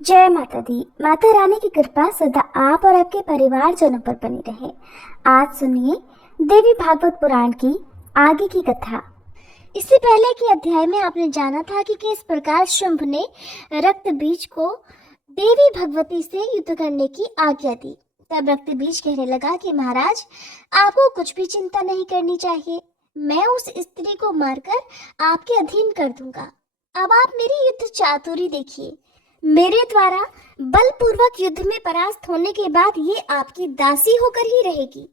जय माता दी। माता रानी की कृपा सदा आप और आपके परिवारजनों पर बनी रहे। आज सुनिए देवी भागवत पुराण की आगे की कथा। इससे पहले के अध्याय में आपने जाना था कि किस प्रकार शुंभ ने रक्त बीज को देवी भगवती से युद्ध करने की आज्ञा दी। तब रक्त बीज कहने लगा कि महाराज, आपको कुछ भी चिंता नहीं करनी चाहिए। मैं उस स्त्री को मारकर आपके अधीन कर दूंगा। अब आप मेरी युद्ध चातुरी देखिए। मेरे द्वारा बलपूर्वक युद्ध में परास्त होने के बाद ये आपकी दासी होकर ही रहेगी।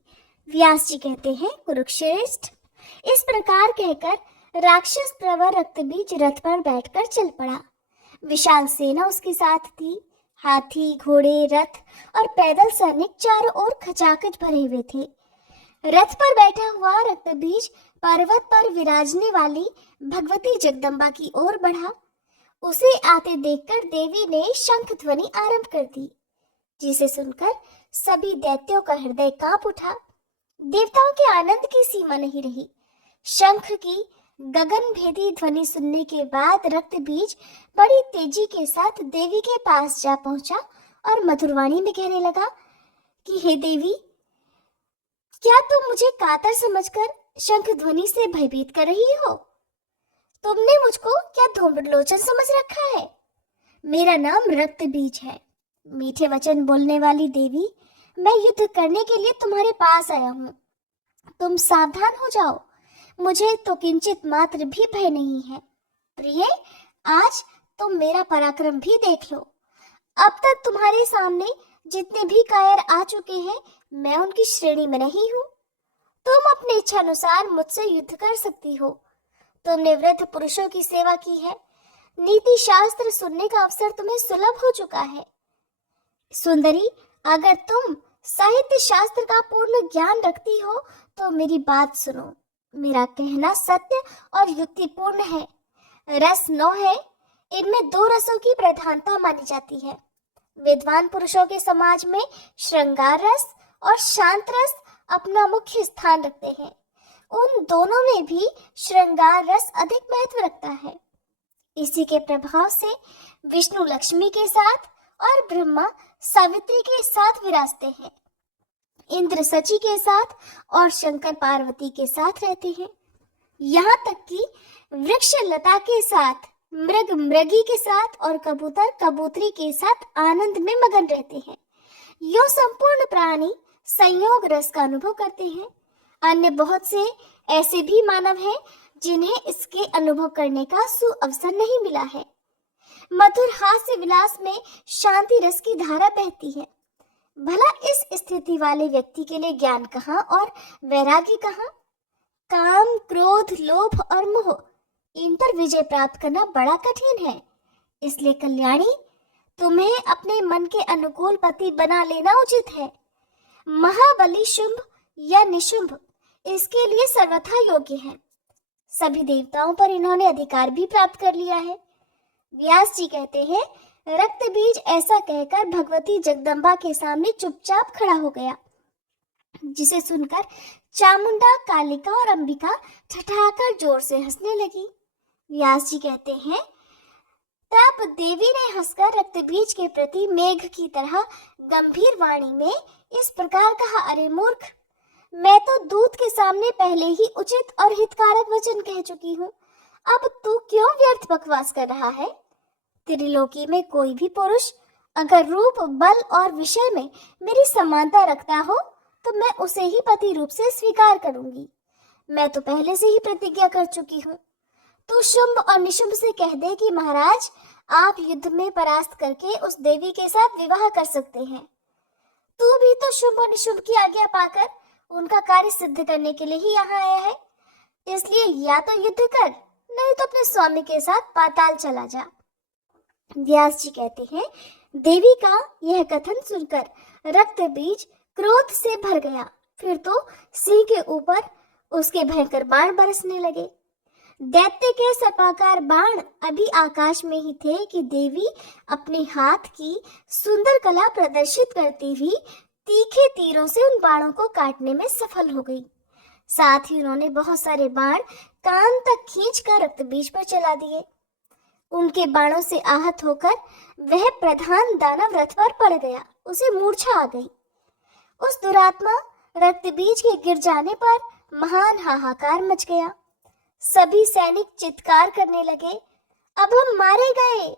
व्यास जी कहते हैं, कुरुक्षेत्र। इस प्रकार कहकर राक्षस प्रवर रक्तबीज रथ पर बैठकर चल पड़ा। विशाल सेना उसके साथ थी। हाथी, घोड़े, रथ और पैदल सैनिक चारों ओर खचाखच भरे हुए थे। रथ पर बैठा हुआ रक्तबीज पर्वत पर विराजने वाली भगवती जगदम्बा की ओर बढ़ा। उसे आते देखकर देवी ने शंख ध्वनि आरंभ कर दी, जिसे सुनकर सभी दैत्यों का हृदय कांप उठा। देवताओं के आनंद की सीमा नहीं रही। शंख की गगन भेदी ध्वनि सुनने के बाद रक्तबीज बड़ी तेजी के साथ देवी के पास जा पहुंचा और मधुरवाणी में कहने लगा कि हे देवी, क्या तुम मुझे कातर समझकर शंख ध्वनि से भयभीत कर रही हो? तुमने मुझको क्या धूम्रलोचन समझ रखा है? मेरा नाम रक्तबीज है। मीठे वचन बोलने वाली देवी, मैं युद्ध करने के लिए तुम्हारे पास आया हूँ। तुम सावधान हो जाओ। मुझे तो किंचित मात्र भी भय नहीं है। प्रिय, आज तुम मेरा पराक्रम भी देख लो। अब तक तुम्हारे सामने जितने भी कायर आ चुके हैं, मैं उनकी श्रेणी में नहीं हूँ। तुम अपने इच्छानुसार मुझसे युद्ध कर सकती हो। तुमने वृद्ध पुरुषों की सेवा की है। नीति शास्त्र सुनने का अवसर तुम्हें सुलभ हो चुका है। सुंदरी, अगर तुम साहित्य शास्त्र का पूर्ण ज्ञान रखती हो तो मेरी बात सुनो। मेरा कहना सत्य और युक्तिपूर्ण है। रस 9 है। इनमें 2 रसों की प्रधानता मानी जाती है। विद्वान पुरुषों के समाज में श्रृंगार रस और शांत रस अपना मुख्य स्थान रखते हैं। उन दोनों में भी श्रृंगार रस अधिक महत्व रखता है। इसी के प्रभाव से विष्णु लक्ष्मी के साथ और ब्रह्मा सावित्री के साथ विराजते हैं। इंद्र सची के साथ और शंकर पार्वती के साथ रहते हैं। यहाँ तक कि वृक्ष लता के साथ, मृग मृगी के साथ और कबूतर कबूतरी के साथ आनंद में मगन रहते हैं। यो संपूर्ण प्राणी संयोग रस का अनुभव करते हैं। अन्य बहुत से ऐसे भी मानव हैं जिन्हें इसके अनुभव करने का सुअवसर नहीं मिला है। मधुर हास्य विलास में शांति रस की धारा बहती है। भला इस स्थिति वाले व्यक्ति के लिए ज्ञान कहाँ और वैराग्य कहाँ? काम, क्रोध, लोभ और मोह, इन पर विजय प्राप्त करना बड़ा कठिन है। इसलिए कल्याणी, तुम्हें अपने मन के अनुकूल पति बना लेना उचित है। महाबली शुंभ या निशुंभ इसके लिए सर्वथा योग्य है। सभी देवताओं पर इन्होंने अधिकार भी प्राप्त कर लिया है। व्यास जी कहते हैं, रक्तबीज ऐसा कहकर भगवती जगदम्बा के सामने चुपचाप खड़ा हो गया, जिसे सुनकर चामुंडा, कालिका और अंबिका ठठाकर जोर से हंसने लगी। व्यास जी कहते हैं, तब देवी ने हंसकर रक्तबीज के प्रति मेघ की तरह गंभीर वाणी में इस प्रकार कहा, अरे मूर्ख, मैं तो दूत के सामने पहले ही उचित और हितकारक वचन कह चुकी हूँ। अब तू क्यों व्यर्थ बकवास कर रहा है? त्रिलोकी में कोई भी पुरुष अगर रूप, बल और विषय में मेरी समानता रखता हो तो मैं उसे ही पति रूप से स्वीकार करूंगी। मैं तो पहले से ही प्रतिज्ञा कर चुकी हूँ। तू शुंभ और निशुंभ से कह दे कि महाराज, आप युद्ध में परास्त करके उस देवी के साथ विवाह कर सकते हैं। तू भी तो शुंभ और निशुंभ की आज्ञा पाकर उनका कार्य सिद्ध करने के लिए ही यहाँ आया है। इसलिए या तो युद्ध कर, नहीं तो अपने स्वामी के साथ पाताल चला जा। व्यास जी कहते हैं, देवी का यह कथन सुनकर रक्तबीज क्रोध से भर गया। फिर तो सिंह के ऊपर उसके भयंकर बाण बरसने लगे। दैत्य के सर्पाकार बाण अभी आकाश में ही थे कि देवी अपने हाथ की सुंदर कला प्रदर्शित करती हुई तीखे तीरों से उन बाणों को काटने में सफल हो गई। साथ ही उन्होंने बहुत सारे बाण कान तक खींचकर रक्तबीज पर चला दिए। उनके बाणों से आहत होकर वह प्रधान दानव रथ पर पड़ गया, उसे मूर्छा आ गई। उस दुरात्मा रक्त बीज के गिर जाने पर महान हाहाकार मच गया। सभी सैनिक चित्कार करने लगे, अब हम मारे गए।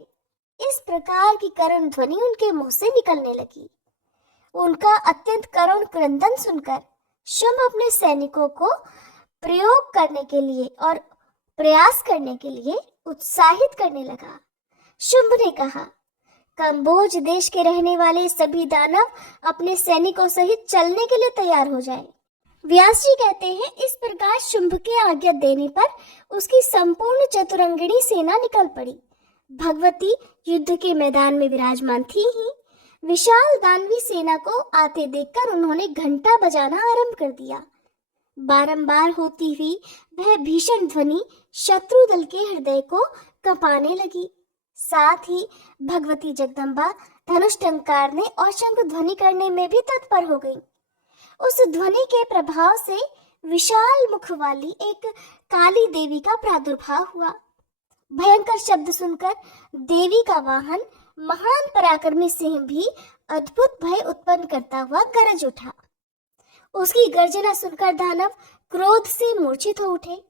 इस प्रकार की करुण ध्वनि उनके मुंह से निकलने लगी। उनका अत्यंत करुण क्रंदन सुनकर शुंभ अपने सैनिकों को प्रयोग करने के लिए और प्रयास करने के लिए उत्साहित करने लगा। शुंभ ने कहा, कंबोज देश के रहने वाले सभी दानव अपने सैनिकों सहित चलने के लिए तैयार हो जाएं। व्यास जी कहते हैं, इस प्रकार शुंभ के आज्ञा देने पर उसकी संपूर्ण चतुरंगिणी सेना निकल पड़ी। भगवती युद्ध के मैदान में विराजमान थी ही। विशाल दानवी सेना को आते देखकर उन्होंने घंटा बजाना आरंभ कर दिया। बारंबार होती हुई वह भीषण ध्वनि शत्रु दल के हृदय को कंपाने लगी। साथ ही भगवती जगदम्बा धनुष टंकारने और शंख ध्वनि करने में भी तत्पर हो गई। उस ध्वनि के प्रभाव से विशाल मुख वाली एक काली देवी का प्रादुर्भाव हुआ। भयंकर शब्द सुनकर देवी का वाहन महान पराक्रमी सिंह भी अद्भुत भय उत्पन्न करता हुआ गरज उठा। उसकी गर्जना सुनकर दानव क्रोध से मूर्छित हो उठे।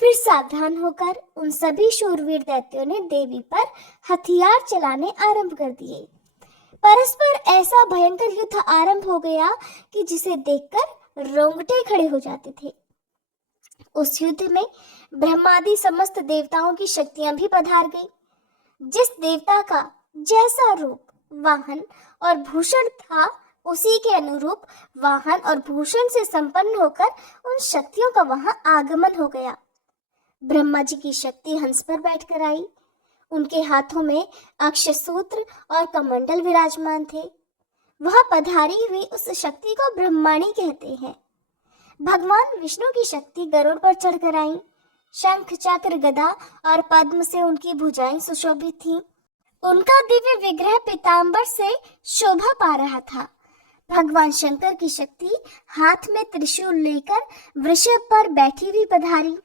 फिर सावधान होकर उन सभी शूरवीर दैत्यों ने देवी पर हथियार चलाने आरंभ कर दिए। परस्पर ऐसा भयंकर युद्ध आरंभ हो गया कि जिसे देखकर रोंगटे खड़े हो जाते थे। उस युद्ध में ब्रह्मादि समस्त देवताओं की शक्तियां भी पधार गई। जिस देवता का जैसा रूप, वाहन और भूषण था, उसी के अनुरूप वाहन और भूषण से संपन्न होकर उन शक्तियों का वहां आगमन हो गया। ब्रह्मा जी की शक्ति हंस पर बैठकर आई। उनके हाथों में अक्षसूत्र और कमंडल विराजमान थे। वह पधारी हुई उस शक्ति को ब्रह्माणी कहते हैं। भगवान विष्णु की शक्ति गरुड़ पर चढ़कर आई। शंख, चक्र, गदा और पद्म से उनकी भुजाएं सुशोभित थीं। उनका दिव्य विग्रह पीतांबर से शोभा पा रहा था। भगवान शंकर की शक्ति हाथ में त्रिशूल लेकर वृषभ पर बैठी हुई पधारी।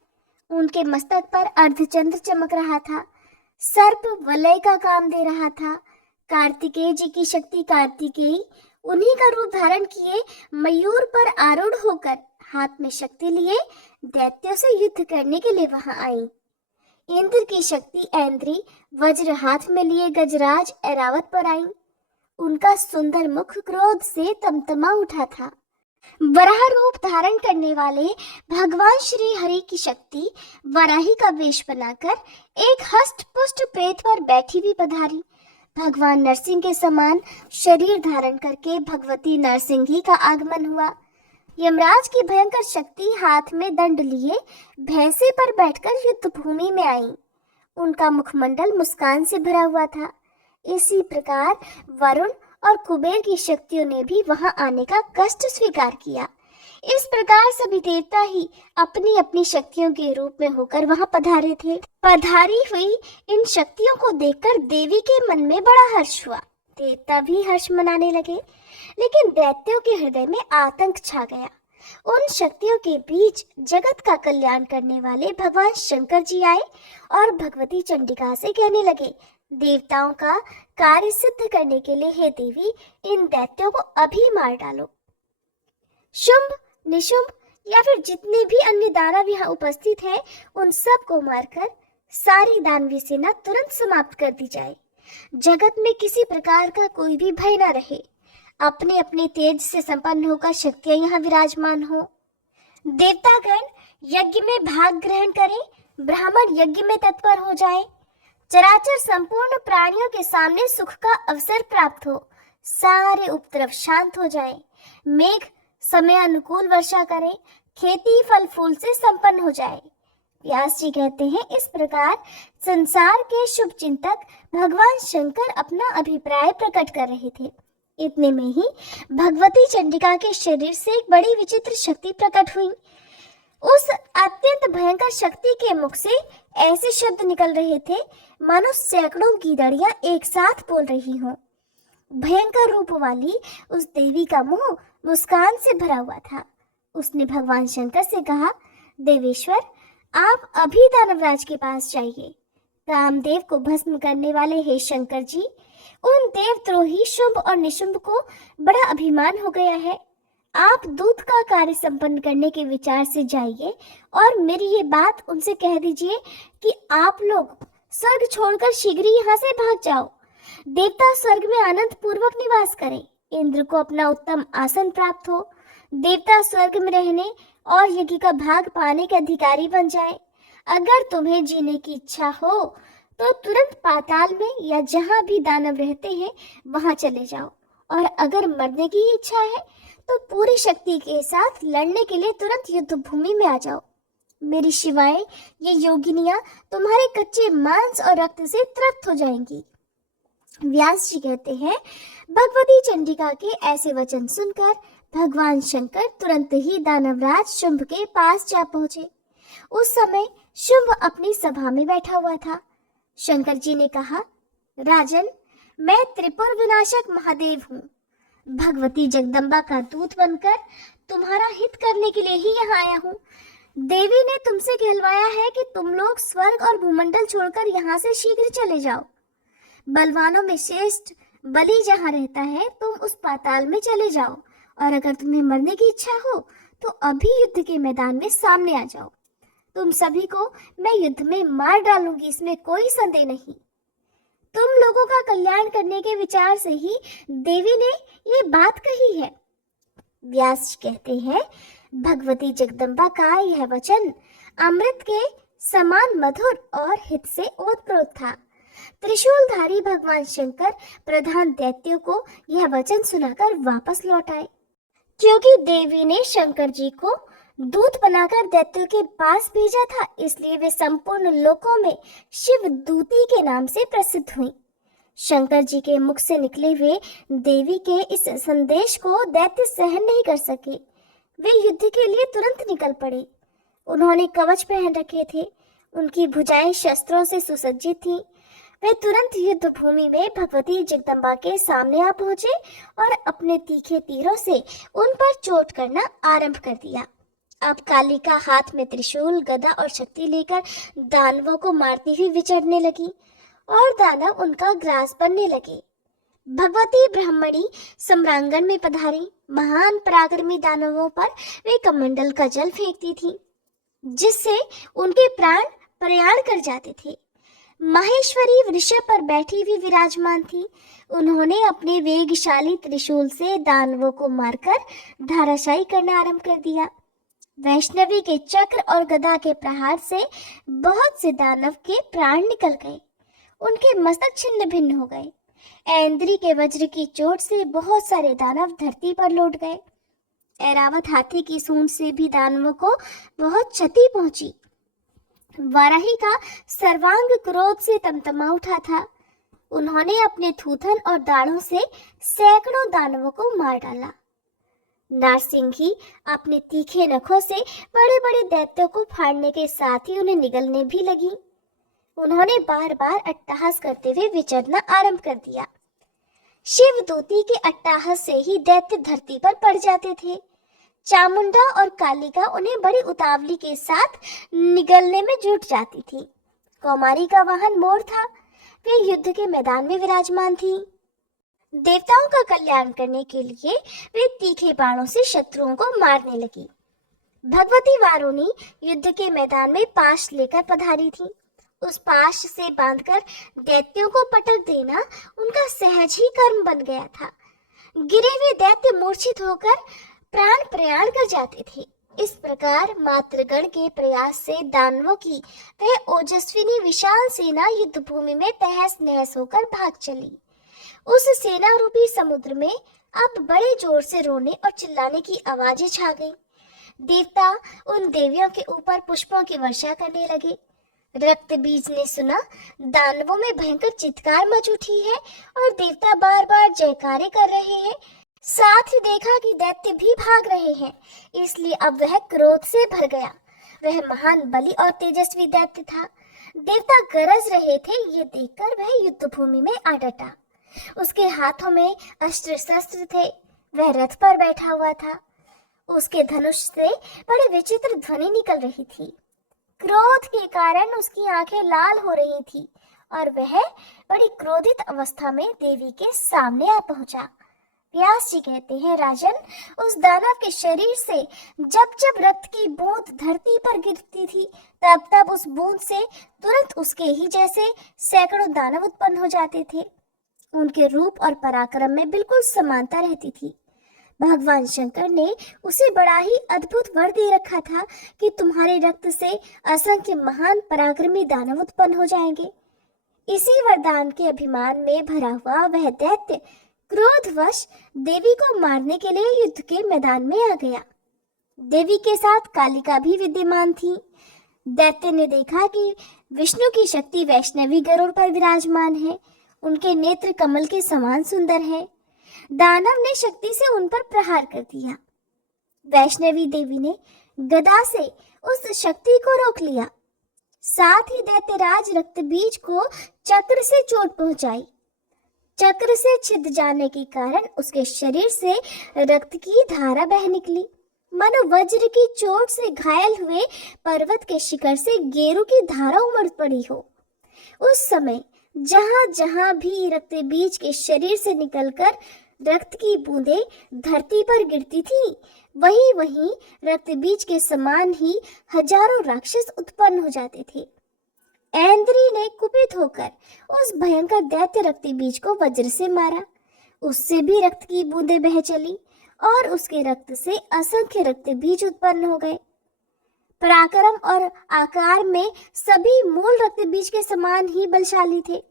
उनके मस्तक पर अर्धचंद्र चमक रहा था। सर्प वलय का काम दे रहा था। कार्तिकेय जी की शक्ति कार्तिकेय उन्हीं का रूप धारण किए मयूर पर आरूढ़ होकर हाथ में शक्ति लिए दैत्यों से युद्ध करने के लिए वहां आई। इंद्र की शक्ति ऐन्द्री वज्र हाथ में लिए गजराज ऐरावत पर आई। उनका सुंदर मुख क्रोध से तमतमा उठा था। वराह रूप धारण करने वाले भगवान श्री हरि की शक्ति वराही का वेश बनाकर एक हष्ट पुष्ट प्रेत पर बैठी हुई पधारी। भगवान नरसिंह के समान शरीर धारण करके भगवती नरसिंही का आगमन हुआ। यमराज की भयंकर शक्ति हाथ में दंड लिए भैंसे पर बैठकर युद्ध भूमि में आई। उनका मुखमंडल मुस्कान से भरा हुआ था। इसी प्रकार वरुण और कुबेर की शक्तियों ने भी वहां आने का कष्ट स्वीकार किया। इस प्रकार सभी देवता ही अपनी अपनी शक्तियों के रूप में होकर वहां पधारे थे। पधारी हुई इन शक्तियों को देखकर देवी के मन में बड़ा हर्ष हुआ। देवता भी हर्ष मनाने लगे, लेकिन दैत्यों के हृदय में आतंक छा गया। उन शक्तियों के बीच जगत का कल्याण करने वाले भगवान शंकर जी आए और भगवती चंडिका से कहने लगे, देवताओं का कार्य सिद्ध करने के लिए हे देवी, इन दैत्यों को अभी मार डालो। शुंभ, निशुंभ या फिर जितने भी अन्य दानव यहाँ उपस्थित हैं, उन सब को मारकर सारी दानवी सेना तुरंत समाप्त कर दी जाए। जगत में किसी प्रकार का कोई भी भय न रहे। अपने अपने तेज से संपन्न होकर शक्तियां यहाँ विराजमान हो। देवतागण यज्ञ में भाग ग्रहण करें, ब्राह्मण यज्ञ में तत्पर हो जाएं। चराचर संपूर्ण प्राणियों के सामने सुख का अवसर प्राप्त हो। सारे उपद्रव शांत हो जाए। मेघ समय अनुकूल वर्षा करें। खेती फल फूल से संपन्न हो जाए। व्यास जी कहते हैं, इस प्रकार संसार के शुभ चिंतक भगवान शंकर अपना अभिप्राय प्रकट कर रहे थे। इतने में ही भगवती चंडिका के शरीर से एक बड़ी विचित्र शक्ति प्रकट हुई। उस अत्यंत भयंकर शक्ति के मुख से ऐसे शब्द निकल रहे थे मानो सैकड़ों गीदड़ियां एक साथ बोल रही हों। भयंकर रूप वाली उस देवी का मुंह मुस्कान से भरा हुआ था। उसने भगवान शंकर से कहा, देवेश्वर, आप अभी दानवराज के पास जाइए। कामदेव को भस्म करने वाले हे शंकर जी, उन देवद्रोही शुंभ और निशुंभ को बड़ा अभिमान हो गया है। आप दूत का कार्य संपन्न करने के विचार से जाइए और मेरी ये बात उनसे कह दीजिए कि आप लोग स्वर्ग छोड़कर शीघ्र ही यहाँ से भाग जाओ। देवता स्वर्ग में आनंद पूर्वक निवास करें, इंद्र को अपना उत्तम आसन प्राप्त हो, देवता स्वर्ग में रहने और यज्ञ का भाग पाने के अधिकारी बन जाए। अगर तुम्हें जीने की इच्छा हो तो तुरंत पाताल में या जहाँ भी दानव रहते हैं वहां चले जाओ, और अगर मरने की इच्छा है तो पूरी शक्ति के साथ लड़ने के लिए तुरंत युद्ध भूमि में आ जाओ। मेरी शिवाएं, ये योगिनियां तुम्हारे कच्चे मांस और रक्त से तृप्त हो जाएंगी। व्यास जी कहते हैं, भगवती चंडिका के ऐसे वचन सुनकर भगवान शंकर तुरंत ही दानवराज शुंभ के पास जा पहुंचे। उस समय शुंभ अपनी सभा में बैठा हुआ था। शंकर जी ने कहा, राजन, मैं त्रिपुर विनाशक महादेव हूँ। भगवती जगदम्बा का दूत बनकर तुम्हारा हित करने के लिए ही यहाँ आया हूँ। देवी ने तुमसे कहलवाया है कि तुम लोग स्वर्ग और भूमंडल छोड़कर यहाँ से शीघ्र चले जाओ। बलवानों में श्रेष्ठ बलि जहाँ रहता है तुम उस पाताल में चले जाओ, और अगर तुम्हें मरने की इच्छा हो तो अभी युद्ध के मैदान में सामने आ जाओ। तुम सभी को मैं युद्ध में मार डालूंगी, इसमें कोई संदेह नहीं। तुम लोगों का कल्याण करने के विचार से ही देवी ने ये बात कही है। व्यास कहते हैं, भगवती जगदम्बा का यह वचन अमृत के समान मधुर और हित से ओतप्रोत था। त्रिशूलधारी भगवान शंकर प्रधान दैत्यों को यह वचन सुनाकर वापस लौट आए। क्योंकि देवी ने शंकर जी को दूत बनाकर दैत्यों के पास भेजा था, इसलिए वे संपूर्ण लोकों में शिव दूती के नाम से प्रसिद्ध हुई। शंकर जी के मुख से निकले हुए देवी के इस संदेश को दैत्य सहन नहीं कर सके। वे युद्ध के लिए तुरंत निकल पड़े। उन्होंने कवच पहन रखे थे, उनकी भुजाएं शस्त्रों से सुसज्जित थीं। वे तुरंत युद्ध भूमि में भगवती जगदम्बा के सामने आ पहुंचे और अपने तीखे तीरों से उन पर चोट करना आरंभ कर दिया। अब कालिका हाथ में त्रिशूल, गदा और शक्ति लेकर दानवों को मारती हुई विचरने लगी और दानव उनका ग्रास बनने लगे। भगवती ब्रह्मणी सम्रांगण में पधारी। महान पराक्रमी दानवों पर वे कमंडल का जल फेंकती थी, जिससे उनके प्राण प्रयाण कर जाते थे। माहेश्वरी वृषभ पर बैठी हुई विराजमान थी। उन्होंने अपने वेगशाली त्रिशूल से दानवों को मारकर धाराशायी करना आरंभ कर दिया। वैष्णवी के चक्र और गदा के प्रहार से बहुत से दानव के प्राण निकल गए, उनके मस्तक छिन्न भिन्न हो गए। ऐन्द्री के वज्र की चोट से बहुत सारे दानव धरती पर लौट गए। ऐरावत हाथी की सूंड से भी दानवों को बहुत क्षति पहुंची। वाराही का सर्वांग क्रोध से तमतमा उठा था। उन्होंने अपने थूथन और दाढ़ों से सैकड़ों दानवों को मार डाला। नारसिंही अपने तीखे नखों से बड़े बड़े दैत्यों को फाड़ने के साथ ही उन्हें निगलने भी लगी। उन्होंने बार बार अट्टहास करते हुए विचरना आरंभ कर दिया। शिवदूती के अट्टहास से ही दैत्य धरती पर पड़ जाते थे। चामुंडा और कालिका उन्हें बड़ी उतावली के साथ निगलने में जुट जाती थी। कौमारी का वाहन मोर था। वे युद्ध के मैदान में विराजमान थी। देवताओं का कल्याण करने के लिए वे तीखे बाणों से शत्रुओं को मारने लगी। भगवती वारुणी युद्ध के मैदान में पाश लेकर पधारी थी। उस पाश से बांधकर दैत्यों को पटक देना उनका सहज ही कर्म बन गया था। गिरे हुए दैत्य मूर्छित होकर प्राण प्रयाण कर जाते थे। इस प्रकार मातृगण के प्रयास से दानवों की वह ओजस्विनी विशाल सेना युद्ध भूमि में तहस नहस होकर भाग चली। उस सेना रूपी समुद्र में अब बड़े जोर से रोने और चिल्लाने की आवाजें छा गईं। देवता उन देवियों के ऊपर पुष्पों की वर्षा करने लगे। रक्त बीज ने सुना दानवों में भयंकर चित्कार मच उठी है और देवता बार बार जयकारे कर रहे हैं। साथ ही देखा कि दैत्य भी भाग रहे हैं, इसलिए अब वह क्रोध से भर गया। वह महान बलि और तेजस्वी दैत्य था। देवता गरज रहे थे, ये देखकर वह युद्ध भूमि में आ डटा। उसके हाथों में अस्त्र शस्त्र थे। वह रथ पर बैठा हुआ था। उसके धनुष से बड़ी विचित्र ध्वनि निकल रही थी। क्रोध के कारण उसकी आंखें लाल हो रही थी और वह बड़ी क्रोधित अवस्था में देवी के सामने आ पहुंचा। व्यास जी कहते हैं, राजन, उस दानव के शरीर से जब जब रक्त की बूंद धरती पर गिरती थी, तब तब उस बूंद से तुरंत उसके ही जैसे सैकड़ों दानव उत्पन्न हो जाते थे। उनके रूप और पराक्रम में बिल्कुल समानता रहती थी। भगवान शंकर ने उसे बड़ा ही अद्भुत वर दे रखा था कि तुम्हारे रक्त से असंख्य महान पराक्रमी दानव उत्पन्न हो जाएंगे। इसी वरदान के अभिमान में भरा हुआ वह दैत्य क्रोधवश देवी को मारने के लिए युद्ध के मैदान में आ गया। देवी के साथ कालिका भी विद्यमान थी। दैत्य ने देखा कि विष्णु की शक्ति वैष्णवी गरुड़ पर विराजमान है। उनके नेत्र कमल के समान सुंदर है। दानव ने शक्ति से उन पर प्रहार कर दिया। वैष्णवी देवी ने गदा से उस शक्ति को रोक लिया। साथ ही दैत्यराज रक्तबीज को चक्र से चोट पहुंचाई। चक्र से छिद जाने के कारण उसके शरीर से रक्त की धारा बह निकली, मानो वज्र की चोट से घायल हुए पर्वत के शिखर से गेरू की धारा उमड़ पड़ी हो। उस समय जहां जहां भी रक्तबीज के शरीर से निकलकर रक्त की बूंदें धरती पर गिरती थी, वहीं वहीं रक्तबीज के समान ही हजारों राक्षस उत्पन्न हो जाते थे। ऐन्द्री ने कुपित होकर उस भयंकर दैत्य रक्तबीज को वज्र से मारा। उससे भी रक्त की बूंदें बह चली और उसके रक्त से असंख्य रक्तबीज उत्पन्न हो गए। पराक्रम और आकार में सभी मूल रक्तबीज के समान ही बलशाली थे।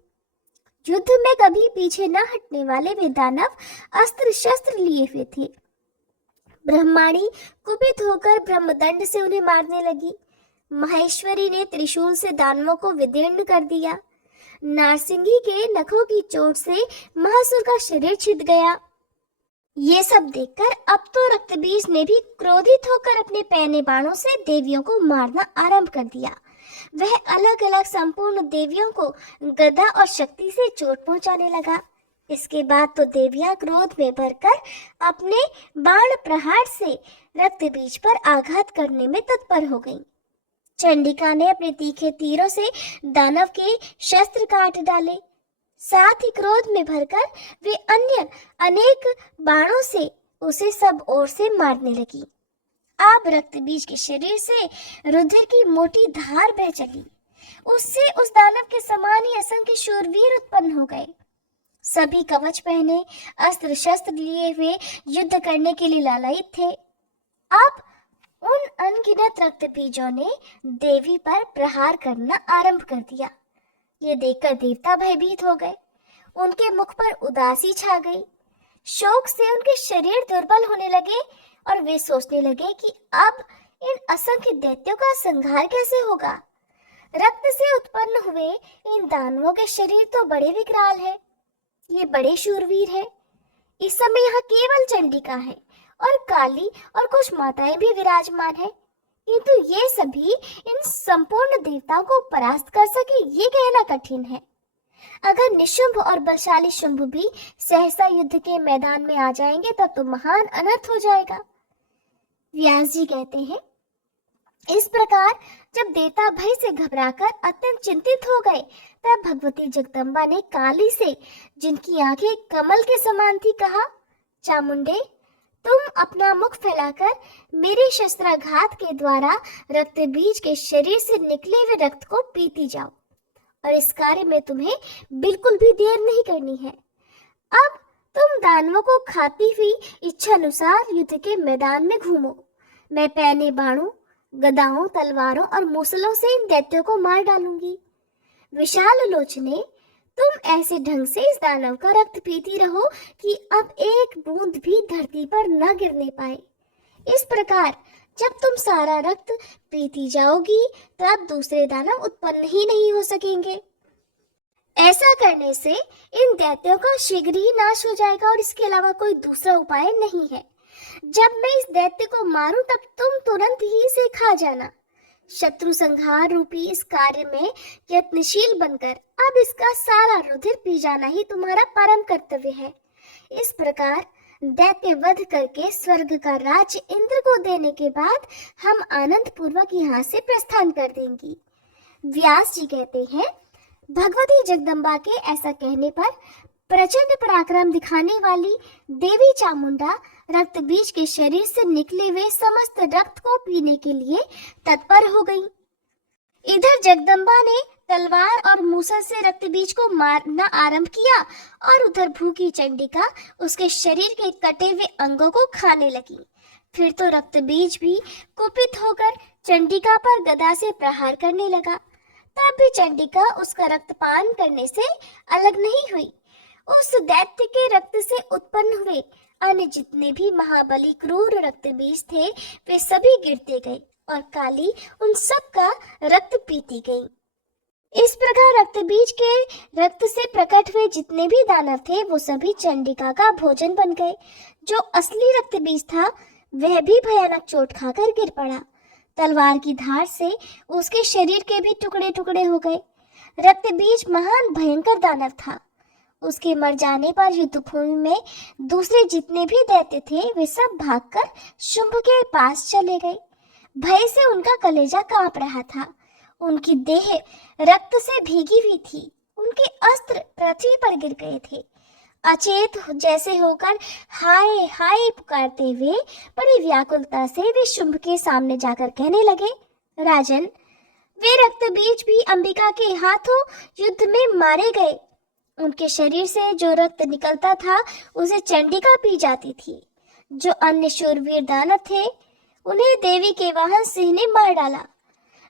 युद्ध में कभी पीछे न हटने वाले वे दानव अस्त्र शस्त्र लिए हुए थे। ब्रह्माणी कुपित होकर ब्रह्मदंड से उन्हें मारने लगी। महेश्वरी ने त्रिशूल से दानवों को विदीर्ण कर दिया। नारसिंगी के नखों की चोट से महासुर का शरीर छिद गया। ये सब देखकर अब तो रक्तबीज ने भी क्रोधित होकर अपने पैने बाणों से देवियों को मारना आरंभ कर दिया। वह अलग अलग संपूर्ण देवियों को गदा और शक्ति से चोट पहुंचाने लगा। इसके बाद तो देवियां क्रोध में भरकर अपने बाण प्रहार से रक्तबीज पर आघात करने में तत्पर हो गईं। चंडिका ने अपने तीखे तीरों से दानव के शस्त्र काट डाले। साथ ही क्रोध में भरकर वे अन्य अनेक बाणों से उसे सब ओर से मारने लगी। अब रक्तबीज के शरीर से रुधिर की मोटी धार बह चली। उससे उस दानव के समान ही असंख्य शूरवीर उत्पन्न हो गए। सभी कवच पहने, अस्त्र शस्त्र लिए हुए युद्ध करने के लिए लालायित थे। अब उन अनगिनत रक्तबीजों ने देवी पर प्रहार करना आरंभ कर दिया। ये देखकर देवता भयभीत हो गए। उनके मुख पर उदासी छा गई। शोक से उनके शरीर दुर्बल होने लगे और वे सोचने लगे कि अब इन असंख्य दैत्यों का संहार कैसे होगा। रक्त से उत्पन्न हुए इन दानवों के शरीर तो बड़े विकराल है। ये बड़े शूरवीर है। इस समय यहाँ केवल चंडिका है और काली और कुछ माताएं भी विराजमान है, किंतु ये सभी इन संपूर्ण देवताओं को परास्त कर सके ये कहना कठिन है। अगर निशुंभ और बलशाली शुंभ भी सहसा युद्ध के मैदान में आ जाएंगे तब तो महान अनर्थ हो जाएगा। व्यास जी कहते हैं, इस प्रकार जब देवता भय से घबराकर अत्यंत चिंतित हो गए, तब भगवती जगदम्बा ने काली से, जिनकी आंखें कमल के समान थी, कहा, चामुंडे, तुम अपना मुख फैलाकर मेरे शस्त्राघात के द्वारा रक्तबीज के शरीर से निकले हुए रक्त को पीती जाओ, और इस कार्य में तुम्हें बिल्कुल भी देर नहीं करनी है। अब तुम दानवों को खाती हुई इच्छानुसार युद्ध के मैदान में घूमो। मैं पैने बाणों, गदाओं, तलवारों और मूसलों से इन दैत्यों को मार डालूंगी। विशाल लोचने, तुम ऐसे ढंग से इस दानव का रक्त पीती रहो कि अब एक बूंद भी धरती पर न गिरने पाए। इस प्रकार जब तुम सारा रक्त पीती जाओगी तब दूसरे दानव उत्पन्न ही नहीं हो सकेंगे। ऐसा करने से इन दैत्यों का शीघ्र ही नाश हो जाएगा और इसके अलावा कोई दूसरा उपाय नहीं है। जब मैं इस दैत्य को मारूं तब तुम तुरंत ही इसे खा जाना। शत्रु संहार रूपी इस कार्य में यत्नशील बनकर अब इसका सारा रुधिर पी जाना ही तुम्हारा परम कर्तव्य है। इस प्रकार दैत्य वध करके स्वर्ग का राज्य इंद्र को देने के बाद हम आनंद पूर्वक यहाँ से प्रस्थान कर देंगी। व्यास जी कहते हैं, भगवती जगदम्बा के ऐसा कहने पर प्रचंड पराक्रम दिखाने वाली देवी चामुंडा रक्त बीज के शरीर से निकले हुए समस्त रक्त को पीने के लिए तत्पर हो गई। इधर जगदम्बा ने तलवार और मूसल से रक्त बीज को मारना आरंभ किया और उधर भूखी चंडिका उसके शरीर के कटे हुए अंगों को खाने लगी। फिर तो रक्त बीज भी कुपित होकर चंडिका पर गदा से प्रहार करने लगा। तब भी चंडिका उसका रक्तपान करने से अलग नहीं हुई। उस दैत्य के रक्त से उत्पन्न हुए अन्य जितने भी महाबली क्रूर रक्त बीज थे वे सभी गिरते गए और काली उन सब का रक्त पीती गई। इस प्रकार रक्त बीज के रक्त से प्रकट हुए जितने भी दानव थे वो सभी चंडिका का भोजन बन गए। जो असली रक्त बीज था वह भी भयानक चोट खाकर गिर पड़ा। तलवार की धार से उसके शरीर के भी टुकड़े टुकड़े हो गए। रक्त बीज महान भयंकर दानव था। उसके मर जाने पर युद्धभूमि में दूसरे जितने भी दैत्य थे वे सब भागकर शुंभ के पास चले गए। भय से उनका कलेजा कांप रहा था। उनकी देह रक्त से भीगी हुई थी। उनके अस्त्र पृथ्वी पर गिर गए थे। अचेत जैसे होकर हाय हाय पुकारते हुए बड़ी व्याकुलता से वे शुंभ के सामने जाकर कहने लगे, राजन, वे रक्त बीज भी अंबिका के हाथों युद्ध में मारे गए। उनके शरीर से जो रक्त निकलता था उसे चंडिका पी जाती थी। जो अन्य शूरवीर दानव थे उन्हें देवी के वाहन सिंह ने मार डाला।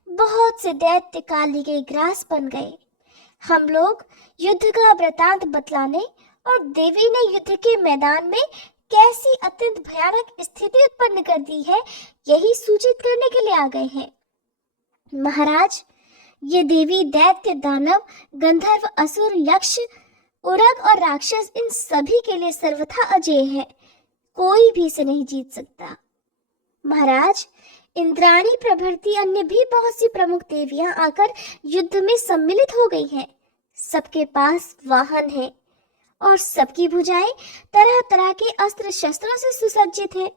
बहुत से दैत्य काली के ग्रास बन गए। हम लोग युद्ध का वृतांत बतलाने और देवी ने युद्ध के मैदान में कैसी अत्यंत भयानक स्थिति उत्पन्न कर दी है यही सूचित करने के लिए आ गए हैं। महाराज, ये देवी दैत्य दानव गंधर्व असुर यक्ष उरग और राक्षस इन सभी के लिए सर्वथा अजेय है। कोई भी इसे नहीं जीत सकता। महाराज, इंद्राणी प्रभृति अन्य भी बहुत सी प्रमुख देवियां आकर युद्ध में सम्मिलित हो गई हैं। सबके पास वाहन है और सबकी भुजाएं तरह तरह के अस्त्र शस्त्रों से सुसज्जित है।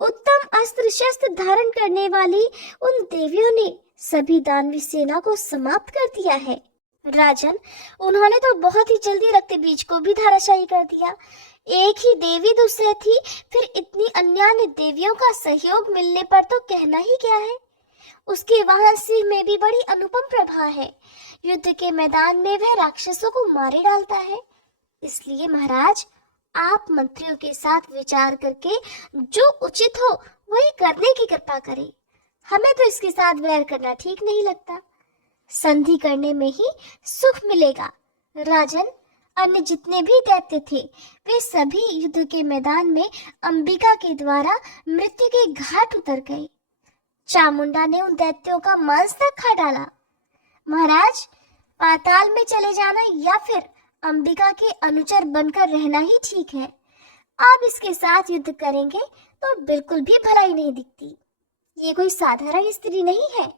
उत्तम अस्त्र शस्त्र धारण करने वाली उन देवियों ने सभी दानवी सेना को समाप्त कर दिया है। राजन, उन्होंने तो बहुत ही जल्दी रक्त बीज को भी धराशायी कर दिया। एक ही देवी दुस्सह थी, फिर इतनी अन्य देवियों का सहयोग मिलने पर तो कहना ही क्या है। उसके वाहन सिंह में भी बड़ी अनुपम प्रभा है। युद्ध के मैदान में वह राक्षसों को मारे डालता है। इसलिए महाराज, आप मंत्रियों के साथ विचार करके जो उचित हो वही करने की कृपा करें। हमें तो इसके साथ वैर करना ठीक नहीं लगता। संधि करने में ही सुख मिलेगा। राजन, अन्य जितने भी दैत्य थे वे सभी युद्ध के मैदान में अंबिका के द्वारा मृत्यु के घाट उतर गए। चामुंडा ने उन दैत्यों का मांस तक खा डाला। महाराज, पाताल में चले जाना या फिर अंबिका के अनुचर बनकर रहना ही ठीक है। आप इसके साथ युद्ध करेंगे तो बिल्कुल भी भलाई नहीं दिखती। ये कोई साधारण स्त्री नहीं है।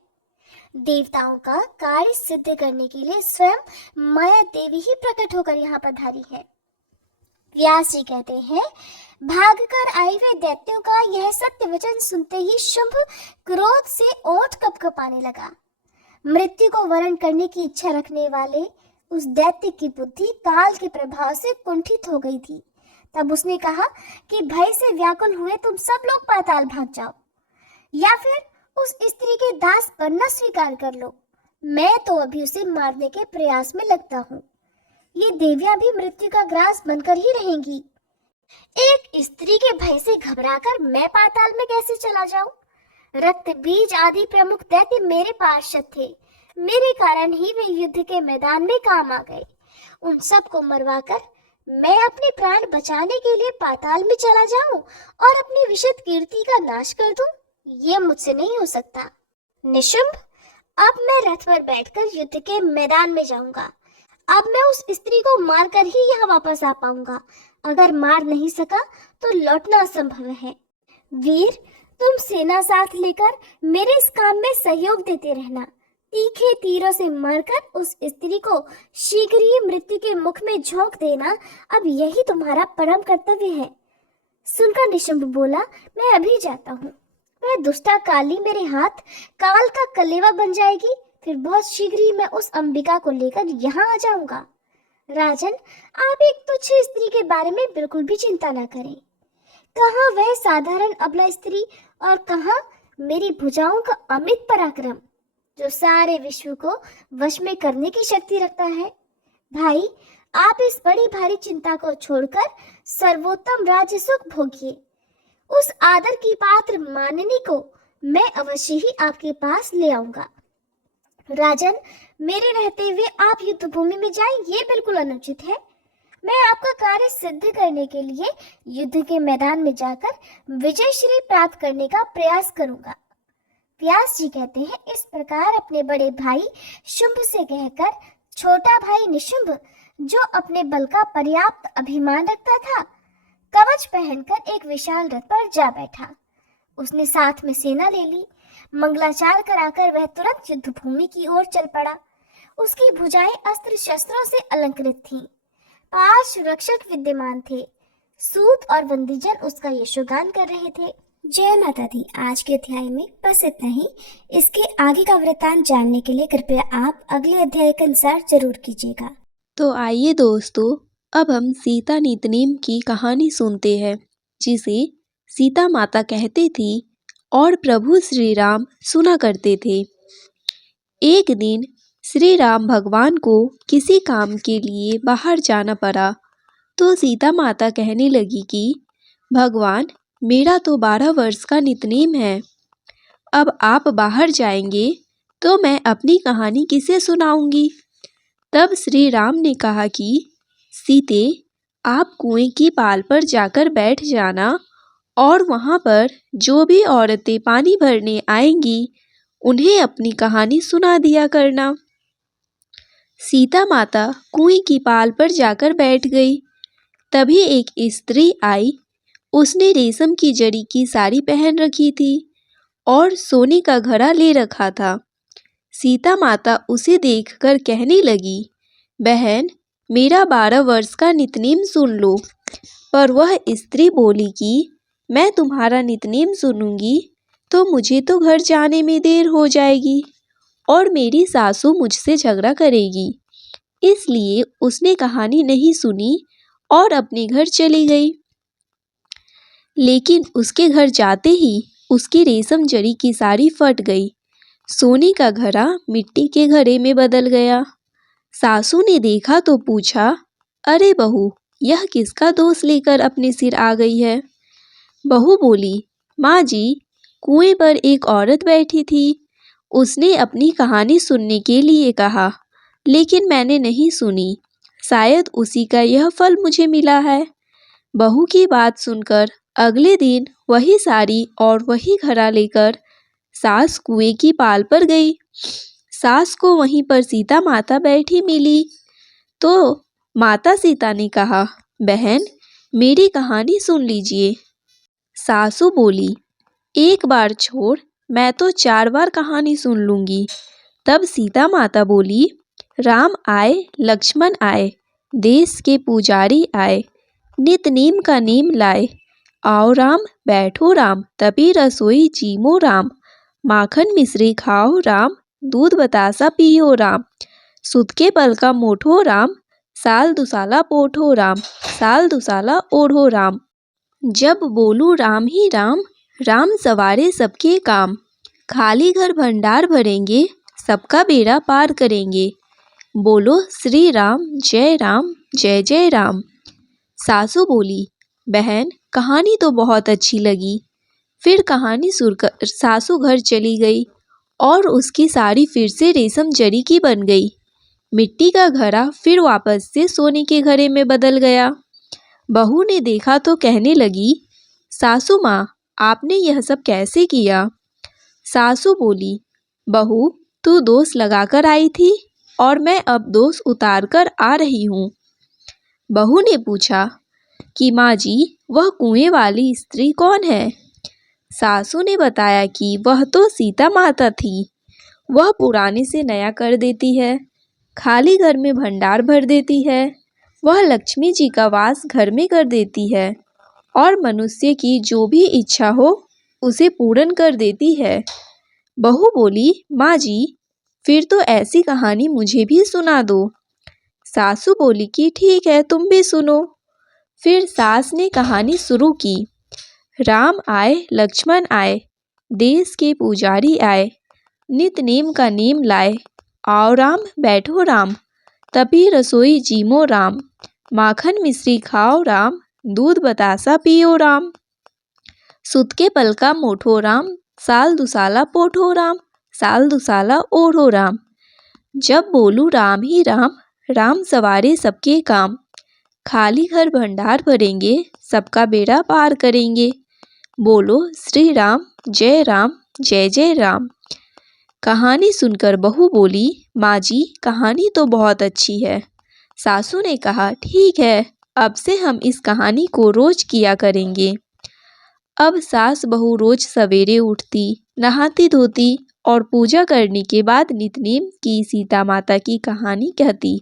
देवताओं का कार्य सिद्ध करने के लिए स्वयं माया देवी ही प्रकट होकर यहाँ पधारी है। व्यास जी कहते हैं, भागकर आए हुए दैत्यों का यह सत्य वचन सुनते ही शुंभ क्रोध से ओठ कपकपाने लगा। मृत्यु को वरण करने की इच्छा रखने वाले उस दैत्य की बुद्धि काल के प्रभाव से कुंठित हो गई थी। तब उसने कहा कि भय से व्याकुल हुए तुम सब लोग पाताल भाग जाओ या फिर उस स्त्री के दास बनना स्वीकार कर लो। मैं तो अभी उसे मारने के प्रयास में लगता हूँ। ये देवियां भी मृत्यु का ग्रास बनकर ही रहेंगी। एक स्त्री के भय से घबराकर मैं पाताल में कैसे चला जाऊं? रक्त बीज आदि प्रमुख दैत्य मेरे पार्षद थे। मेरे कारण ही वे युद्ध के मैदान में काम आ गए। उन सब को मरवाकर मैं अपने प्राण बचाने के लिए पाताल में चला जाऊं और अपनी विशद कीर्ति का नाश कर दूं? ये मुझसे नहीं हो सकता। निशुंभ, अब मैं रथ पर बैठकर युद्ध के मैदान में जाऊंगा। अब मैं उस स्त्री को मारकर ही यहाँ वापस आ पाऊंगा। अगर मार नहीं सका तो लौटना असंभव है। वीर, तुम सेना साथ लेकर मेरे इस काम में सहयोग देते रहना। तीखे तीरों से मारकर उस स्त्री को शीघ्र ही मृत्यु के मुख में झोंक देना अब यही तुम्हारा परम कर्तव्य है। सुनकर निशुंभ बोला, मैं अभी जाता हूँ। वह दुष्टा काली मेरे हाथ काल का कलेवा बन जाएगी, फिर बहुत शीघ्र ही मैं उस अंबिका को लेकर यहाँ आ जाऊंगा। राजन, आप एक तुच्छ स्त्री के बारे में बिल्कुल भी चिंता न करें। कहाँ वह साधारण अबला स्त्री और कहाँ मेरी भुजाओं का अमित पराक्रम, जो सारे विश्व को वश में करने की शक्ति रखता है। भाई, आप इस बड़ी भारी चिंता को छोड़कर सर्वोत्तम राज्य सुख भोगिए। उस आदर की पात्र माननी को मैं अवश्य ही आपके पास ले आऊंगा। राजन, मेरे रहते हुए आप युद्ध भूमि में जाएं, ये बिल्कुल अनुचित है। मैं आपका कार्य सिद्ध करने के लिए युद्ध के मैदान में जाकर विजय श्री प्राप्त करने का प्रयास करूंगा। व्यास जी कहते हैं, इस प्रकार अपने बड़े भाई शुंभ से कहकर छोटा भाई निशुंभ, जो अपने बल का पर्याप्त अभिमान रखता था, कवच पहनकर एक विशाल रथ पर जा बैठा। उसने साथ में सेना ले ली। मंगलाचार कराकर वह तुरंत युद्ध भूमि की ओर चल पड़ा। उसकी भुजाएं अस्त्र शस्त्रों से अलंकृत थीं। 5 रक्षक विद्यमान थे। सूत और वंदीजन उसका यशोगान कर रहे थे। जय माता दी। आज के अध्याय में बस इतना ही। इसके आगे का वृत्तांत जानने के लिए कृपया आप अगले अध्याय के अनुसार जरूर कीजिएगा। तो आइए दोस्तों, अब हम सीता नितनेम की कहानी सुनते हैं, जिसे सीता माता कहती थी और प्रभु श्री राम सुना करते थे। एक दिन श्री राम भगवान को किसी काम के लिए बाहर जाना पड़ा, तो सीता माता कहने लगी कि भगवान, मेरा तो 12 वर्ष का नितनेम है। अब आप बाहर जाएंगे तो मैं अपनी कहानी किसे सुनाऊंगी। तब श्री राम ने कहा कि सीते, आप कुएं की पाल पर जाकर बैठ जाना और वहाँ पर जो भी औरतें पानी भरने आएंगी उन्हें अपनी कहानी सुना दिया करना। सीता माता कुएं की पाल पर जाकर बैठ गई। तभी एक स्त्री आई। उसने रेशम की जड़ी की साड़ी पहन रखी थी और सोने का घड़ा ले रखा था। सीता माता उसे देखकर कहने लगी, बहन, मेरा 12 वर्ष का नितनेम सुन लो। पर वह स्त्री बोली कि मैं तुम्हारा नितनेम सुनूंगी तो मुझे तो घर जाने में देर हो जाएगी और मेरी सासू मुझसे झगड़ा करेगी। इसलिए उसने कहानी नहीं सुनी और अपने घर चली गई। लेकिन उसके घर जाते ही उसकी रेशम जड़ी की साड़ी फट गई। सोने का घड़ा मिट्टी के घड़े में बदल गया। सासू ने देखा तो पूछा, अरे बहू, यह किसका दोष लेकर अपने सिर आ गई है। बहू बोली, माँ जी, कुएं पर एक औरत बैठी थी। उसने अपनी कहानी सुनने के लिए कहा, लेकिन मैंने नहीं सुनी। शायद उसी का यह फल मुझे मिला है। बहू की बात सुनकर अगले दिन वही साड़ी और वही घड़ा लेकर सास कुएं की पाल पर गई। सास को वहीं पर सीता माता बैठी मिली तो माता सीता ने कहा, बहन, मेरी कहानी सुन लीजिए। सासू बोली, एक बार छोड़, मैं तो 4 बार कहानी सुन लूंगी। तब सीता माता बोली, राम आए, लक्ष्मण आए, देश के पुजारी आए, नित नीम का नीम लाए। आओ राम, बैठो राम, तभी रसोई जीमो राम। माखन मिश्री खाओ राम, दूध बतासा पियो राम। सुत के पल का मोठो राम, साल दुसाला पोठो राम, साल दुसाला ओढ़ो राम। जब बोलूं राम ही राम, राम सवारे सबके काम। खाली घर भंडार भरेंगे, सबका बेड़ा पार करेंगे। बोलो श्री राम, जय राम, जय जय राम। सासू बोली, बहन, कहानी तो बहुत अच्छी लगी। फिर कहानी सुनकर सासू घर चली गई और उसकी साड़ी फिर से रेशम जरी की बन गई। मिट्टी का घड़ा फिर वापस से सोने के घड़े में बदल गया। बहू ने देखा तो कहने लगी, सासू माँ, आपने यह सब कैसे किया। सासू बोली, बहू, तू दोष लगाकर आई थी और मैं अब दोष उतार कर आ रही हूँ। बहू ने पूछा कि माँ जी, वह कुएं वाली स्त्री कौन है। सासू ने बताया कि वह तो सीता माता थी। वह पुराने से नया कर देती है, खाली घर में भंडार भर देती है। वह लक्ष्मी जी का वास घर में कर देती है। और मनुष्य की जो भी इच्छा हो उसे पूर्ण कर देती है। बहू बोली, माँ जी, फिर तो ऐसी कहानी मुझे भी सुना दो। सासू बोली कि ठीक है, तुम भी सुनो। फिर सास ने कहानी शुरू की। राम आए, लक्ष्मण आए, देश के पुजारी आए, नित नेम का नेम लाए। आओ राम, बैठो राम, तभी रसोई जीमो राम। माखन मिश्री खाओ राम, दूध बतासा पियो राम। सुत के पलका मोठो राम, साल दुसाला पोठो राम, साल दुसाला ओढ़ो राम। जब बोलू राम ही राम, राम सवारे सबके काम। खाली घर भंडार भरेंगे, सबका बेड़ा पार करेंगे। बोलो श्री राम, जय राम, जय जय राम। कहानी सुनकर बहू बोली, माँ जी, कहानी तो बहुत अच्छी है। सासू ने कहा, ठीक है, अब से हम इस कहानी को रोज किया करेंगे। अब सास बहू रोज सवेरे उठती, नहाती धोती और पूजा करने के बाद नितनेम की सीता माता की कहानी कहती।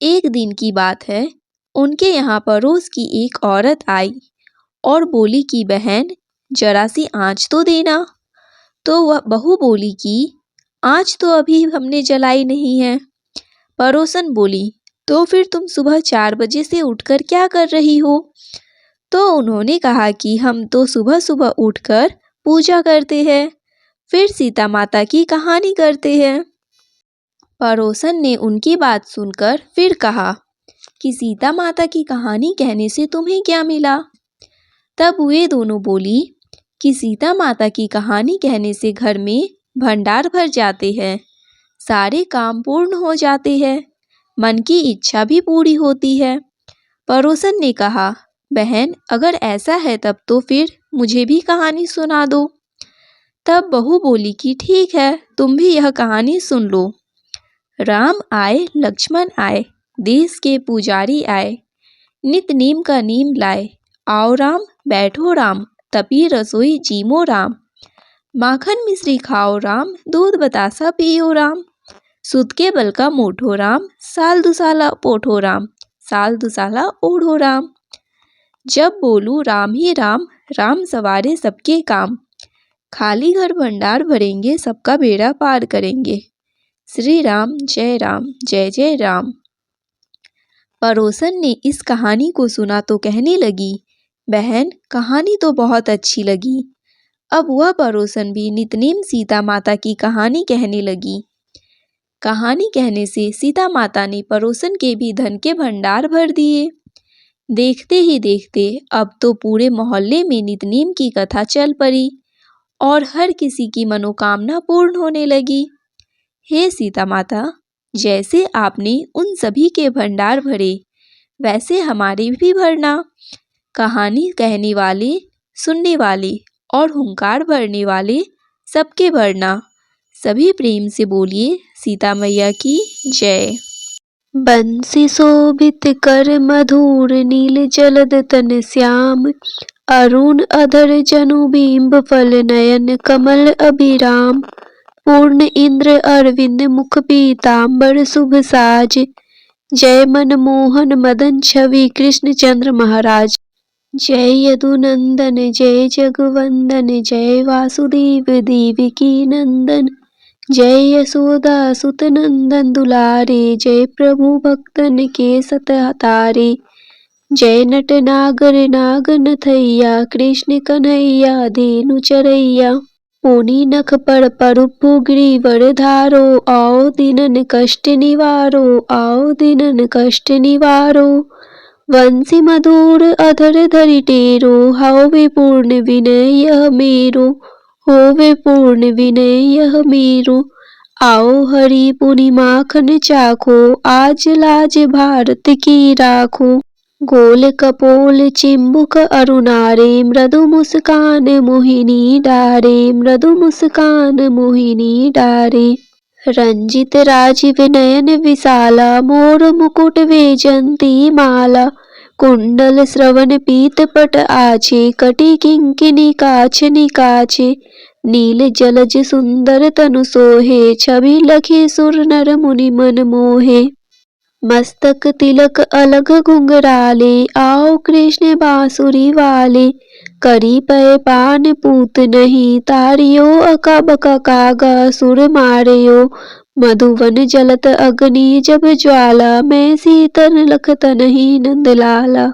एक दिन की बात है, उनके यहाँ पड़ोस की एक औरत आई और बोली कि बहन, जरा सी आँच तो देना। तो वह बहू बोली कि आँच तो अभी हमने जलाई नहीं है। पड़ोसन बोली, तो फिर तुम सुबह 4 बजे से उठकर क्या कर रही हो? तो उन्होंने कहा कि हम तो सुबह सुबह उठकर पूजा करते हैं, फिर सीता माता की कहानी करते हैं। पड़ोसन ने उनकी बात सुनकर फिर कहा कि सीता माता की कहानी कहने से तुम्हें क्या मिला? तब वे दोनों बोली कि सीता माता की कहानी कहने से घर में भंडार भर जाते हैं, सारे काम पूर्ण हो जाते हैं, मन की इच्छा भी पूरी होती है। पड़ोसन ने कहा, बहन, अगर ऐसा है तब तो फिर मुझे भी कहानी सुना दो। तब बहू बोली कि ठीक है, तुम भी यह कहानी सुन लो। राम आए, लक्ष्मण आए, देश के पुजारी आए, नित नेम का नेम लाए। आओ राम, बैठो राम, तपी रसोई जीमो राम। माखन मिश्री खाओ राम, दूध बतासा पियो राम। सुत के बल का मोठो राम, साल दुसाला पोठो राम, साल दुसाला ओढ़ो राम। जब बोलू राम ही राम, राम सवारे सबके काम। खाली घर भंडार भरेंगे, सबका बेड़ा पार करेंगे। श्री राम, जय राम, जय जय राम। पड़ोसन ने इस कहानी को सुना तो कहने लगी, बहन, कहानी तो बहुत अच्छी लगी। अब वह पड़ोसन भी नितनेम सीता माता की कहानी कहने लगी। कहानी कहने से सीता माता ने पड़ोसन के भी धन के भंडार भर दिए। देखते ही देखते अब तो पूरे मोहल्ले में नितनेम की कथा चल पड़ी और हर किसी की मनोकामना पूर्ण होने लगी। हे सीता माता, जैसे आपने उन सभी के भंडार भरे, वैसे हमारे भी भरना। कहानी कहने वाले, सुनने वाले और हुंकार भरने वाले सबके भरना। सभी प्रेम से बोलिए, सीता मैया की जय। बंसी शोभित कर मधुर, नील जलद तन श्याम। अरुण अधर जनु बिंब, फल नयन कमल अभिराम। पूर्ण इंद्र अरविंद, मुख पीतांबर शुभ साज। जय मनमोहन मदन छवि, कृष्ण चंद्र महाराज। जय यदुनंदन, जय जगवंदन, जय वासुदेव देवकी नंदन। जय यशोदा सुत नंदन दुलारे, जय प्रभु भक्तन के सत तारे। जय नट नागर नागन थैया, कृष्ण कन्हैया धेनु चरैया। पुनि नख पर परुपु गिरिवर धारो, आओ दीनन कष्ट निवारो, आओ दीनन कष्ट निवारो। वंशी मधुर अधर धरि टेरो, होवे पूर्ण विनय यह मेरो, होवे पूर्ण विनय यह मेरो। आओ हरि पुनि माखन चाखो, आज लाज भारत की राखो। गोल कपोल चिंबुक अरुणारे, मृदु मुस्कान मोहिनी डारे, मृदु मुस्कान मोहिनी डारे। रंजित राजीव नयन विशाला, मोर मुकुट वेजंती माला। कुंडल श्रवण पीत पट आछे, कटि किंकिनी काछ निकाछे। नील जलज सुंदर तनु सोहे, छवि लखी सुर नर मुनि मन मोहे। मस्तक तिलक अलग घुंघराले, आओ कृष्ण बांसुरी वाले। करी पय पान पूत नहीं, तारियो अका बका कागा सुर मारियो। मधुवन जलत अग्नि जब ज्वाला, मैं सीतन लखत नहीं नंदलाला।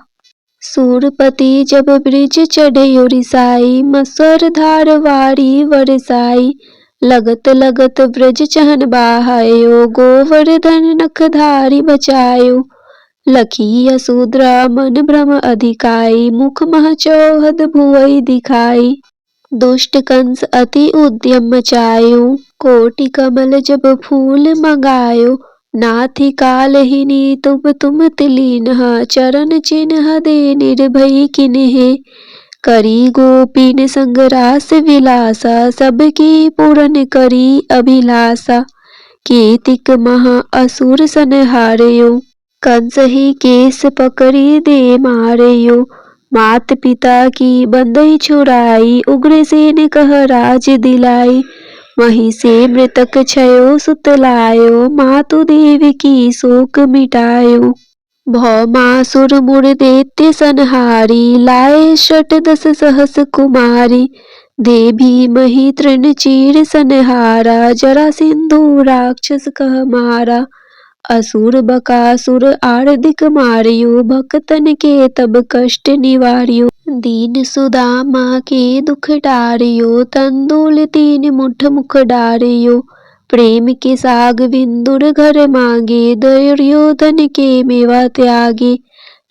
सूरपति जब ब्रिज चढ़यो रिसाई, मस्वर धार वारी वरसाई। लगत लगत ब्रज चहन बाहायो, गोवर्धन नखधारी बचायो। लखी यशोद्रा मन भ्रम अधिकाई, मुख मह चौहद भुवई दिखाई। दुष्ट कंस अति उद्यम मचायो, कोटि कमल जब फूल मंगायो। नाथि कालहिनी तुम तिलीनहा, चरण चिन्ह दे निर्भय किन्हे। करी गोपीन संग रास विलासा, सबकी पूरन करी अभिलाषा। कीतिक महा असुर संहारयो, कंस ही केस पकड़ी दे मारयो। मात पिता की बंदई छुड़ाई, उग्रसेन कह राज दिलाई। वहीं से मृतक छयो सुत लायो, मातु देव की शोक मिटायो। भौमासुर मुर दैत्य संहारी, लाए षट दस सहस कुमारी। दे भीमहि तृण चीर संहारा, जरा सिंधु राक्षस कह मारा। असुर बकासुर आर्दिक मारियो, भक्तन के तब कष्ट निवारियो। दीन सुदामा के दुख टारियो, तंदुल तीन मुठ मुख डारियो। प्रेम के साग विंदुर घर मांगे, दुर्योधन के मेवा त्यागे।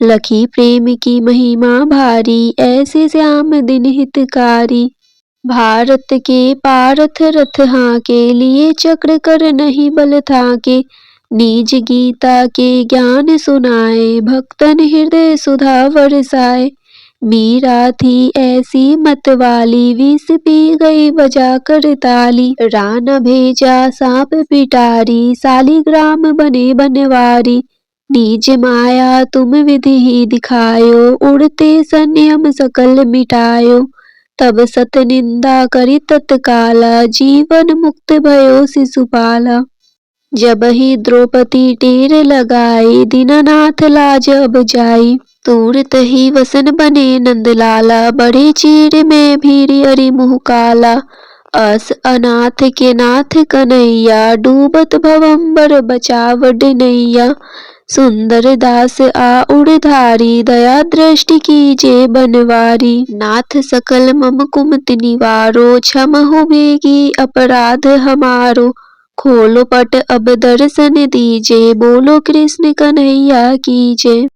लखी प्रेम की महिमा भारी, ऐसे श्याम दिन हितकारी। भारत के पारथ रथ हाके, लिए चक्र कर नहीं बल थाके। निज गीता के ज्ञान सुनाए, भक्तन हृदय सुधा बरसाए। मीरा थी ऐसी मतवाली, विष पी गई बजा कर ताली। रान भेजा सांप पिटारी, सालिग्राम बने बनवारी। निज माया तुम विधि ही दिखायो, उड़ते संयम सकल मिटायो। तब सत निंदा करी तत्काला, जीवन मुक्त भयो शिशुपाला। जब ही द्रौपदी टेर लगाई, दीनानाथ लाज अब जाई। तुरत ही वसन बने नंदलाला, बड़े चीर में भीरी अरि मुँह काला। अस अनाथ के नाथ कन्हैया, डूबत भवंबर बचावड नैया। सुंदर दास आ उड़धारी, दया दृष्टि कीजे बनवारी। नाथ सकल मम कुमति निवारो, क्षम हो बेगी अपराध हमारो। खोलो पट अब दर्शन दीजे, बोलो कृष्ण कन्हैया कीजे।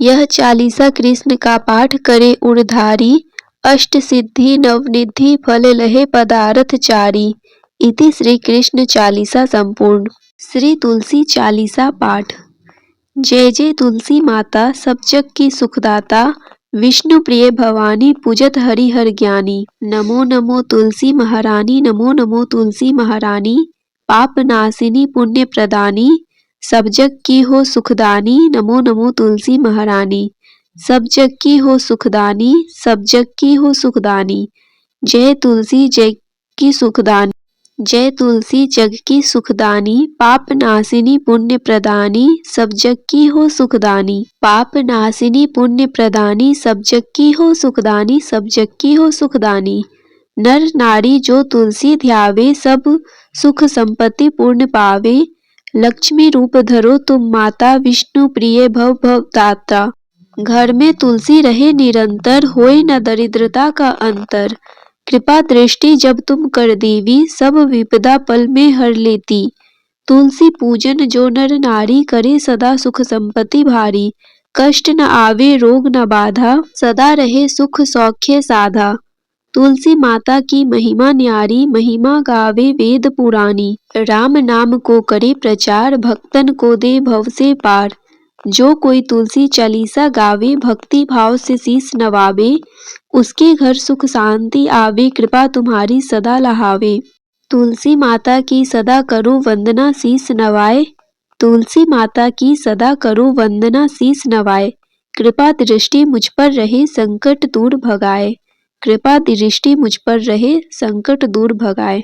यह चालीसा कृष्ण का पाठ करे उड़धारी, अष्ट सिद्धि नवनिधि फल लहे पदारथ चारी। इति श्री कृष्ण चालीसा संपूर्ण। श्री तुलसी चालीसा पाठ। जय जय तुलसी माता, सब जग की सुखदाता। विष्णु प्रिय भवानी, पूजत हरि हर ज्ञानी। नमो नमो तुलसी महारानी, नमो नमो तुलसी महारानी। पाप नाशिनी पुण्य प्रदानी, सब जग की हो सुखदानी। नमो नमो तुलसी महारानी, सब जग की हो सुखदानी, सब जग की हो सुखदानी। जय तुलसी जग की सुखदानी, जय तुलसी जग की सुखदानी। पाप नाशिनी पुण्य प्रदानी, सब जग की हो सुखदानी। पाप नाशिनी पुण्य प्रदानी, सब जग की हो सुखदानी, सब जग की हो सुखदानी। नर नारी जो तुलसी ध्यावे, सब सुख संपत्ति पूर्ण पावे। लक्ष्मी रूप धरो तुम माता, विष्णु प्रिय भव भवदाता। घर में तुलसी रहे निरंतर, होए न दरिद्रता का अंतर। कृपा दृष्टि जब तुम कर देवी, सब विपदा पल में हर लेती। तुलसी पूजन जो नर नारी, करे सदा सुख संपत्ति भारी। कष्ट न आवे रोग न बाधा, सदा रहे सुख सौख्य साधा। तुलसी माता की महिमा न्यारी, महिमा गावे वेद पुरानी। राम नाम को करे प्रचार, भक्तन को दे भव से पार। जो कोई तुलसी चालीसा गावे, भक्ति भाव से शीस नवावे। उसके घर सुख शांति आवे, कृपा तुम्हारी सदा लहावे। तुलसी माता की सदा करो वंदना, शीस नवाए। तुलसी माता की सदा करो वंदना, शीस नवाए। कृपा दृष्टि मुझ पर रहे, संकट दूर भगाए। कृपा दृष्टि मुझ पर रहे, संकट दूर भगाए।